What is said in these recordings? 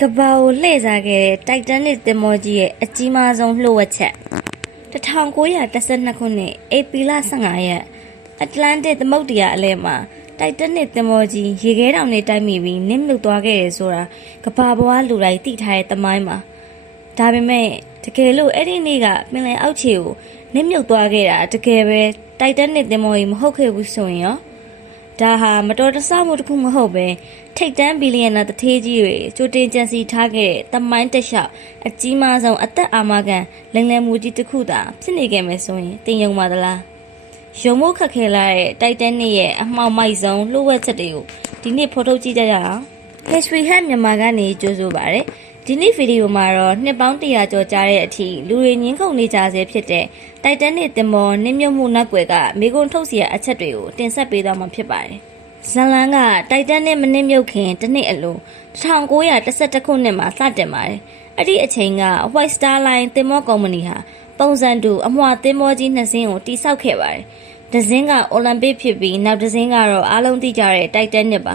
ကဘာကိုလှည့်စားခဲ့တဲ့တိုက်တန်နစ်သင်္ဘောကြီးရဲ့အကြီးမားဆုံးလှုပ်ဝက်ချက်1912ခုနှစ်ဧပြီလ15ရက်အတ္တလန္တစ်သမုဒ္ဒရာအလယ်မှာတိုက်တန်နစ်သင်္ဘောကြီးရေခဲတောင်နဲ့တိုက်မိပြီးနစ်မြုပ်သွားခဲ့ရဆိုတာကဘာဘွားလူတိုင်းသိထားတဲ့သမိုင်းမှာဒါပေမဲ့တကယ်လို့အဲ့ဒီနေ့ကပင်လယ်အောက်ခြေကိုနစ်မြုပ်သွားခဲ့တာတကယ်ပဲတိုက်တန်နစ်သင်္ဘောကြီးမဟုတ်ခဲ့ဘူးဆိုရင်ရောဒါဟာမတော်တဆမှုတစ်ခုမဟုတ်ပဲထိတ်တန်းဘီလီယံနာတထေးကြီးတွေကြိုတင်ကြံစီထားခဲ့တဲ့သမိုင်းတက်လျှောက်အကြီးမားဆုံးအသက်အာမခံလိမ်လည်မှုကြီးတစ်ခုသာဖြစ်နေခဲ့မယ်ဆိုရင်တင်ယုံပါသလားရုံမို့ခက်ခဲလာတဲ့တိုက်တန်းနစ်ရဲ့အမှောင်မိုက်ဆုံးလှုပ်ဝက်ချက်တွေကိုဒီနေ့ဖော်ထုတ်ကြည့်ကြရအောင် History Hub မြန်မာကနေကြိုဆိုပါရစေဒီနေ့ဗီဒီယိုမှာတော့နှစ်ပေါင်း100ကျော်ကြာတဲ့အထိလူတွေငင်းခုန်နေကြဆဲဖြစ်တဲ့တိုက်တန်နစ်သင်္ဘောနစ်မြုပ်မှုနောက်ွယ်ကမိကွန်းထုတ်စီရအချက်တွေကိုတင်ဆက်ပေးသွားမှာဖြစ်ပါတယ်။ဇန်လန်းကတိုက်တန်နစ်မနစ်မြုပ်ခင်တစ်နှစ်အလို1912ခုနှစ်မှာစတင်ပါတယ်။အဲ့ဒီအချိန်က White Star Line သင်္ဘောကုမ္ပဏီဟာပုံစံတူအမွှာသင်္ဘောကြီး2စင်းကိုတည်ဆောက်ခဲ့ပါတယ်။တစ်စင်းကအိုလံပစ်ဖြစ်ပြီးနောက်တစ်စင်းကတော့အားလုံးသိကြတဲ့တိုက်တန်နစ်ပါ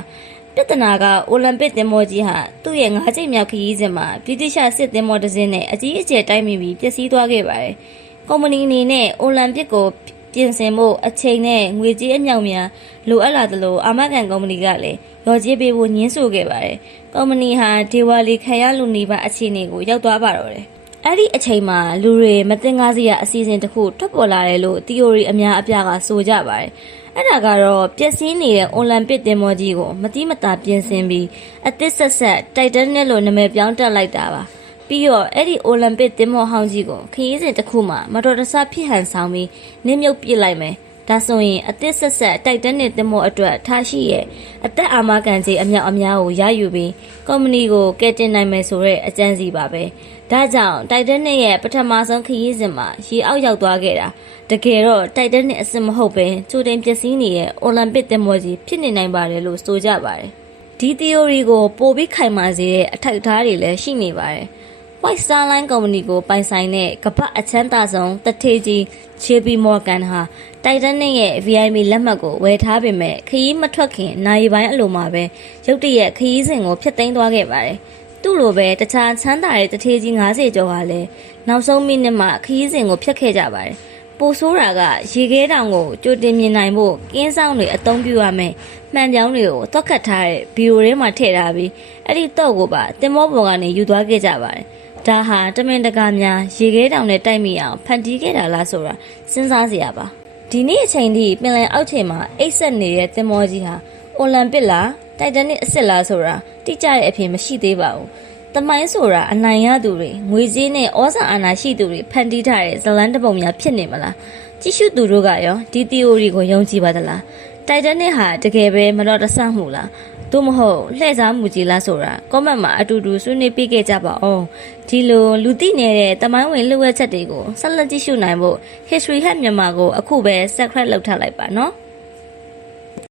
ပြဿနာကအိုလံပစ်သင်္ဘောကြီးဟာသူ့ရဲ့9ချိန်မြောက်ခရီးစဉ်မှာဗြိတိရှစစ်သင်္ဘောတစ်စင်းနဲ့အကြီးအကျယ်တိုက်မိပြီးပျက်စီးသွားခဲ့ပါတယ်။ကုမ္ပဏီအနေနဲ့အိုလံပစ်ကိုပြင်ဆင်ဖို့အချိန်နဲ့ငွေကြေးအမြောက်များလိုအပ်လာသလိုအာမခံကုမ္ပဏီကလည်းရော်ကြေးပေးဖို့ညှင်းဆိုခဲ့ပါတယ်။ကုမ္ပဏီဟာဒေဝါလီခံရလူနေပါအခြေအနေကိုရောက်သွားပါတော့တယ်။အဲ့ဒီအချိန်မှာလူတွေမတင်ကားစရာအစီအစဉ်တစ်ခုထွက်ပေါ်လာတယ်လို့ theory အများအပြားကဆိုကြပါတယ်။အဲ့ဒါကတော့ပျက်စီးနေတဲ့အိုလံပစ်သင်္ဘောကြီးကိုမတိမတာပြင်ဆင်ပြီးအသစ်ဆက်ဆက်တိုက်တန်နစ်လို့နာမည်ပြောင်းတက်လိုက်တာပါပြီးတော့အဲ့ဒီအိုလံပစ်သင်္ဘောဟောင်းကြီးကိုခရီးစဉ်တစ်ခုမှမတော်တဆဖြစ်ဟန်ဆောင်ပြီးနစ်မြုပ်ပစ်လိုက်မယ်ဒါဆိုရင်အသစ်ဆက်ဆက်တိုက်တန်နစ်သင်္ဘောအတွက်ထားရှိရဲ့အသက်အာမခံကြေးအမြောက်အများကိုရယူပြီးကုမ္ပဏီကိုကယ်တင်နိုင်မယ်ဆိုတဲ့အကြံစီပါပဲဒါကြောင့်တိုက်တန်နစ်ရဲ့ပထမဆုံးခရီးစဉ်မှာရေအောက်ရောက်သွားခဲ့တာတကယ်တော့တိုက်တန်နစ်အစစ်မဟုတ်ပဲကြိုတင်ပျက်စီးနေတဲ့အိုလံပစ်သင်္ဘောကြီးဖြစ်နေနိုင်ပါတယ်လို့ဆိုကြပါတယ်ဒီ theory ကိုပိုပြီးခိုင်မာစေတဲ့အထောက်အထားတွေလည်းရှိနေပါတယ်White Star Line ကုမ္ပဏီကိုပိုင်ဆိုင်တဲ့ကမ္ဘာအချမ်းသာဆုံးတထေးကြီး JP Morgan ဟာတိုက်တန်နစ်ရဲ့ VIP လက်မှတ်ကိုဝယ်ထားပေမဲ့ခရီးမထွက်ခင်နိုင်ပိုင်းအလိုမှာပဲရုတ်တရက်ခရီးစဉ်ကိုဖျက်သိမ်းသွားခဲ့ပါတယ်။သူ့လိုပဲတခြားချမ်းသာတဲ့တထေးကြီး90ကျော်ကလည်းနောက်ဆုံးမိနစ်မှခရီးစဉ်ကိုဖျက်ခဲ့ကြပါတယ်။ပိုဆိုးတာကရေခဲတောင်ကိုကြိုတင်မြင်နိုင်ဖို့ကင်းဆောင်တွေအသုံးပြုရမယ်။မှန်ပြောင်းတွေကိုသွက်ခတ်ထားတဲ့ဗီဒီယိုထဲမှာထည့်ထားပြီးအဲ့ဒီတော့ကိုပါတင်မောပေါ်ကနေယူသွားခဲ့ကြပါတယ်။ဒါဟာတမင်တကာများရေခဲတောင်နဲ့တိုက်မိအောင်ဖန်တီးခဲ့တာလားဆိုတာစဉ်းစားစရာပါဒီနေ့အချိန်ထိပင်လယ်အောက်ခြေမှာအိတ်ဆက်နေတဲ့သင်္ဘောကြီးဟာအိုလံပစ်လားတိုက်တန်နစ်အစ်စ်လားဆိုတာတိကျတဲ့အဖြေမရှိသေးပါဘူးတမိုင်းဆိုတာအနိုင်ရသူတွေငွေကြေးနဲ့ဩဇာအာဏာရှိသူတွေဖန်တီးထားတဲ့ဇလန်းတပုံများဖြစ်နေမလားကြည့်ရှုသူတို့ကရောဒီ theory ကိုယုံကြည်ပါသလားတိုက်တန်နစ်ဟာတကယ်ပဲမတော်တဆမှုလားသို့မဟုတ်လှည့်စားမှုကြီးလားဆိုတာ comment မှာအတူတူဆွေးနွေးပေးခဲ့ကြပါအောင်ဒီလိုလူသိနေတဲ့တမိုင်းဝင်လှုပ်ဝက်ချက်တွေကိုဆက်လက်ကြည့်ရှုနိုင်ဖို့ History Hub မြန်မာကိုအခုပဲ subscribe လုပ်ထားလိုက်ပါနော်